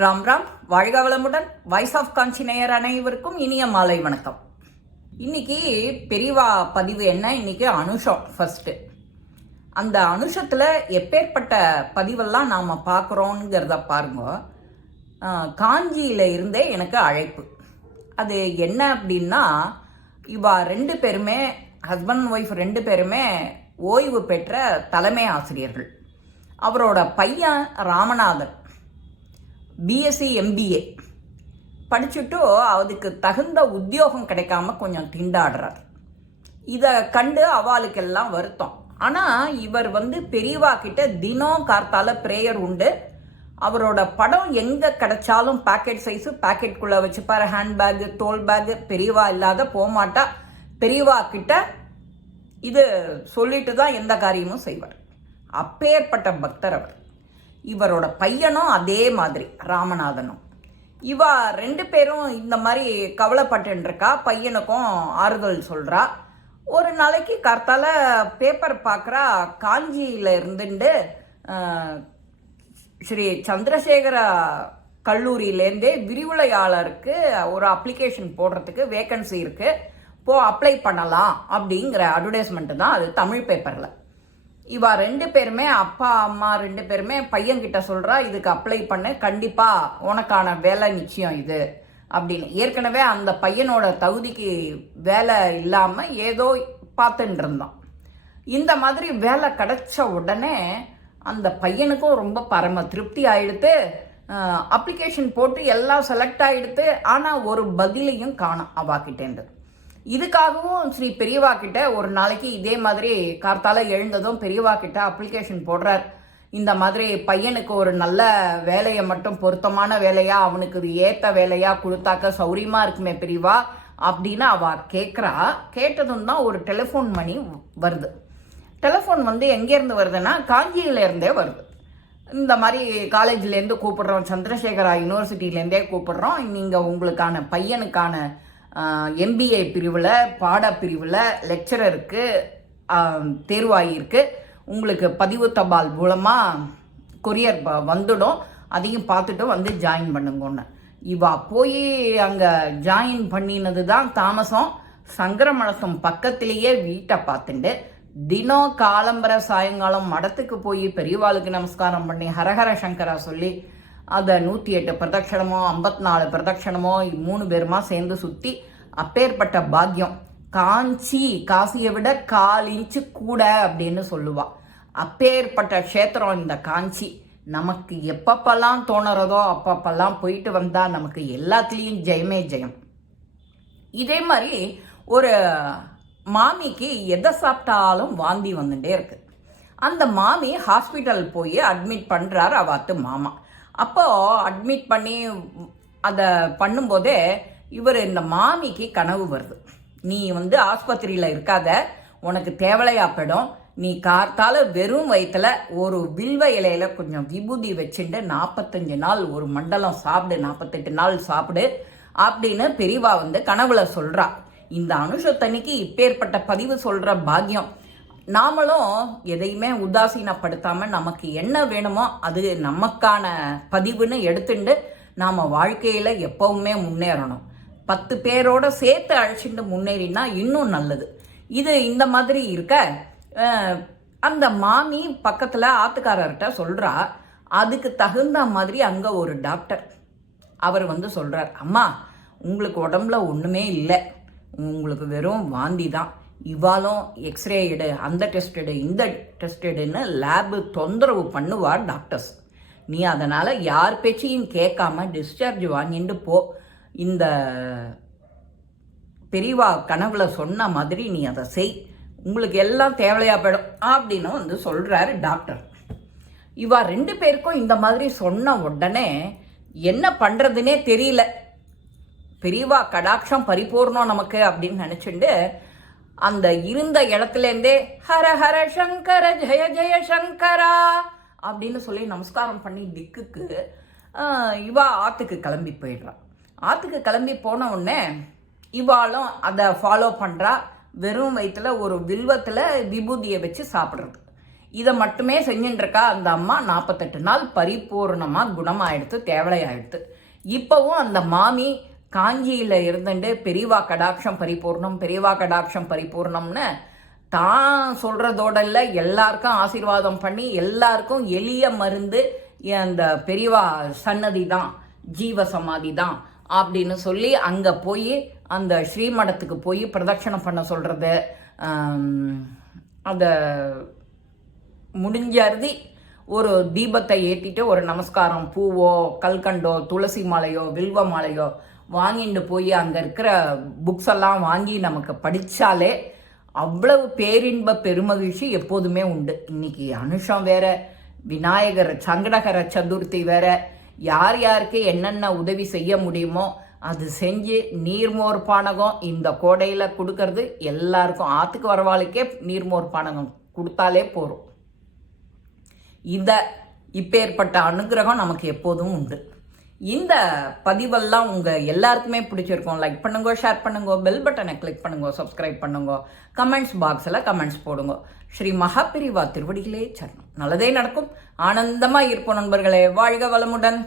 ராம் ராம், வாழ்க வளமுடன். Voice of காஞ்சி நேயர் அனைவருக்கும் இனிய மாலை வணக்கம். இன்னைக்கு பெரியவா பதிவு என்ன? இன்னைக்கு அனுஷம் ஃபர்ஸ்ட். அந்த அனுஷத்துல எப்பேற்பட்ட பதிவெல்லாம் நாம பார்க்குறோங்கிறத பாருங்க. காஞ்சியில இருந்தே எனக்கு அழைப்பு. அது என்ன அப்படின்னா, இவா ரெண்டு பேருமே ஹஸ்பண்ட் ஒய்ஃப் ரெண்டு பேருமே ஓய்வு பெற்ற தலைமை ஆசிரியர்கள். அவரோட பையன் ராமநாதன் பிஎஸ்சி எம்பிஏ படிச்சுட்டு அதுக்கு தகுந்த உத்தியோகம் கிடைக்காம கொஞ்சம் திண்டாடுறார். இதை கண்டு அவளுக்கெல்லாம் வருத்தம். ஆனால் இவர் பெரியவா கிட்ட தினம் கார்த்தால ப்ரேயர் உண்டு. அவரோட படம் எங்கே கிடைச்சாலும் பேக்கெட் சைஸு பேக்கெட்குள்ளே வச்சுப்பார். ஹேண்ட்பேக்கு, தோல் பேக்கு. பெரியவா இல்லாத போகமாட்டா. பெரியவா கிட்ட இது சொல்லிட்டு தான் எந்த காரியமும் செய்வார். அப்பேற்பட்ட பக்தர் அவர். இவரோட பையனும் அதே மாதிரி ராமநாதனும். இவா ரெண்டு பேரும் இந்த மாதிரி கவலைப்பட்டுருக்கா. பையனுக்கும் ஆறுதல் சொல்கிறா. ஒரு நாளைக்கு கார்த்தால பேப்பர் பார்க்குறா. காஞ்சியில் இருந்துட்டு ஸ்ரீ சந்திரசேகர கல்லூரியிலேருந்தே விரிவுரையாளருக்கு ஒரு அப்ளிகேஷன் போடுறதுக்கு வேக்கன்சி இருக்குது, அப்ளை பண்ணலாம் அப்படிங்கிற அட்வர்டைஸ்மெண்ட்டு தான் அது, தமிழ் பேப்பரில். இவா ரெண்டு பேருமே, அப்பா அம்மா ரெண்டு பேருமே பையன்கிட்ட சொல்கிறா, இதுக்கு அப்ளை பண்ணு, கண்டிப்பாக உனக்கான வேலை நிச்சயம் இது அப்படின்னு. ஏற்கனவே அந்த பையனோட தகுதிக்கு வேலை இல்லாமல் ஏதோ பார்த்துட்டு இருந்தான். இந்த மாதிரி வேலை கிடைச்ச உடனே அந்த பையனுக்கும் ரொம்ப பரம திருப்தி ஆயிடுத்து. அப்ளிகேஷன் போட்டு எல்லாம் செலக்ட் ஆகிடுத்து. ஆனால் ஒரு பதிலையும் காணும் அவாக்கிட்டேருந்து. இதுக்காகவும் ஸ்ரீ பெரியவா கிட்ட ஒரு நாளைக்கு இதே மாதிரி கார்த்தால எழுந்ததும் பெரியவா கிட்ட அப்ளிகேஷன் போடுறார். இந்த மாதிரி பையனுக்கு ஒரு நல்ல வேலையை மட்டும், பொருத்தமான வேலையா, அவனுக்கு ஒரு ஏற்ற வேலையா கொடுத்தாக்க சௌரியமா இருக்குமே பெரியவா அப்படின்னு அவ கேட்குறா. கேட்டதும் தான் ஒரு டெலிஃபோன் மணி வருது. டெலிஃபோன் எங்கேருந்து வருதுன்னா காஞ்சியிலேருந்தே வருது. இந்த மாதிரி காலேஜ்லேருந்து கூப்பிடுறோம், சந்திரசேகரா யூனிவர்சிட்டியிலேருந்தே கூப்பிடுறோம், நீங்கள் உங்களுக்கான பையனுக்கான எம்பிஏ பிரிவில் பாடப்பிரிவில் லெக்சரருக்கு தேர்வாகியிருக்கு. உங்களுக்கு பதிவு தபால் மூலமாக கொரியர் வந்துடும், அதையும் பார்த்துட்டு ஜாயின் பண்ணுங்கன்னு. இவா போய் அங்கே ஜாயின் பண்ணினது தான் தாமசம். சங்கரமடசம் பக்கத்திலேயே வீட்டை பார்த்துட்டு தினம் காலம்பர சாயங்காலம் மடத்துக்கு போய் பெரியவாளுக்கு நமஸ்காரம் பண்ணி ஹரஹர சங்கரா சொல்லி அதை 108 பிரதட்சணமோ 54 பிரதட்சணமோ 3 பேருமா சேர்ந்து சுற்றி, அப்பேற்பட்ட பாக்கியம். காசியை விட 1/4 இன்ச்சு கூட அப்படின்னு சொல்லுவா. அப்பேற்பட்ட க்ஷேத்திரம் இந்த காஞ்சி. நமக்கு எப்பப்பெல்லாம் தோணுறதோ அப்பப்பெல்லாம் போயிட்டு வந்தால் நமக்கு எல்லாத்துலேயும் ஜெயமே ஜெயம். இதே மாதிரி ஒரு மாமிக்கு எதை சாப்பிட்டாலும் வாந்தி வந்துட்டே இருக்கு. அந்த மாமி ஹாஸ்பிட்டல் போய் அட்மிட் பண்ணுறாரு அவாத்து மாமா. அப்போது அட்மிட் பண்ணி அதை பண்ணும்போதே இந்த மாமிக்கு கனவு வருது. நீ ஆஸ்பத்திரியில் இருக்காத, உனக்கு தேவலையாப்படும், நீ கார்த்தால வெறும் வயிற்றுல ஒரு வில்வ இலையில கொஞ்சம் விபூதி வச்சுட்டு 45 நாள் ஒரு மண்டலம் சாப்பிடு, 48 நாள் சாப்பிடு அப்படின்னு பெரியவா கனவுல சொல்கிறா. இந்த அனுஷத்தன்னைக்கு இப்பேற்பட்ட பதிவு சொல்கிற பாக்கியம். நாமளும் எதையுமே உதாசீனப்படுத்தாமல் நமக்கு என்ன வேணுமோ அது நமக்கான பதிவுன்னு எடுத்துட்டு நாம் வாழ்க்கையில் எப்பவுமே முன்னேறணும். 10 பேரோட சேர்த்து அழைச்சிட்டு முன்னேறினா இன்னும் நல்லது. இது இந்த மாதிரி இருக்க அந்த மாமி பக்கத்தில் ஆத்துக்காரர்கிட்ட சொல்கிறா. அதுக்கு தகுந்த மாதிரி அங்கே ஒரு டாக்டர் அவர் சொல்கிறார், அம்மா உங்களுக்கு உடம்புல ஒன்றுமே இல்லை, உங்களுக்கு வெறும் வாந்தி தான். இவாலும் எக்ஸ்ரே எடு, அந்த டெஸ்ட் எடு, இந்த டெஸ்ட் எடுன்னு லேபு தொந்தரவு பண்ணுவார் டாக்டர்ஸ். நீ அதனால் யார் பேச்சையும் கேட்காம டிஸ்சார்ஜ் வாங்கிட்டு போ. இந்த பெரியவா கனவுல சொன்ன மாதிரி நீ அதை செய், உங்களுக்கு எல்லாம் தேவையா போயிடும் அப்படின்னு சொல்கிறாரு டாக்டர். இவா ரெண்டு பேருக்கும் இந்த மாதிரி சொன்ன உடனே என்ன பண்ணுறதுனே தெரியல. பெரியவா கடாட்சம் பரிபூர்ணம் நமக்கு அப்படின்னு நினச்சிட்டு அந்த இருந்த இடத்துலேருந்தே ஹர ஹர சங்கர ஜெய ஜெய சங்கரா அப்படின்னு சொல்லி நமஸ்காரம் பண்ணி திக்குக்கு இவா ஆற்றுக்கு கிளம்பி போயிடுறான். ஆற்றுக்கு கிளம்பி போன உடனே இவாளும் அதை ஃபாலோ பண்ணுறா. வெறும் வயிற்றுல ஒரு வில்வத்தில் விபூதியை வச்சு சாப்பிட்றது. இதை மட்டுமே செஞ்சுட்டு இருக்கா அந்த அம்மா. 48 நாள் பரிபூர்ணமாக குணமாயிடுத்து, தேவலையாயிடுத்து. இப்போவும் அந்த மாமி காஞ்சியில் இருந்துட்டு பெரியவா கடாட்சம் பரிபூர்ணம், பெரியவா கடாட்சம் பரிபூர்ணம்னு தான் சொல்கிறதோட இல்லை, எல்லாருக்கும் ஆசீர்வாதம் பண்ணி எல்லாருக்கும் எளிய மருந்து அந்த பெரியவா சன்னதி தான், ஜீவ சமாதி தான் அப்படின்னு சொல்லி அங்கே போய் அந்த ஸ்ரீமடத்துக்கு போய் பிரதட்சணம் பண்ண சொல்கிறது, அந்த முடிஞ்சருதி ஒரு தீபத்தை ஏற்றிட்டு ஒரு நமஸ்காரம், பூவோ கல்கண்டோ துளசி மாலையோ வில்வ மாலையோ வாங்கிட்டு போய் அங்கே இருக்கிற புக்ஸ் எல்லாம் வாங்கி நமக்கு படித்தாலே அவ்வளவு பேரின்ப பெருமகிழ்ச்சி எப்போதுமே உண்டு. இன்னைக்கு அனுஷம் வேற, விநாயகர் சங்கடகர சதுர்த்தி வேற, யார் யாருக்கு என்னென்ன உதவி செய்ய முடியுமோ அது செஞ்சு நீர்மோர் பானகம் இந்த கோடையில் கொடுக்கறது எல்லாருக்கும். ஆற்றுக்கு வரவாளுக்கே நீர்மோர் பானகம் கொடுத்தாலே போகிறோம். இப்பேற்பட்ட அனுகிரகம் நமக்கு எப்போதும் உண்டு. இந்த பதிவெல்லாம் உங்கள் எல்லாருக்குமே பிடிச்சிருக்கும். லைக் பண்ணுங்க, ஷேர் பண்ணுங்க, பெல் பட்டனை கிளிக் பண்ணுங்க, சப்ஸ்கிரைப் பண்ணுங்க, கமெண்ட்ஸ் பாக்ஸில் கமெண்ட்ஸ் போடுங்க. ஸ்ரீ மகாபிரிவா திருவடிகளே சரணம். நல்லதே நடக்கும். ஆனந்தமாக இருப்போம் நண்பர்களே. வாழ்க வளமுடன்.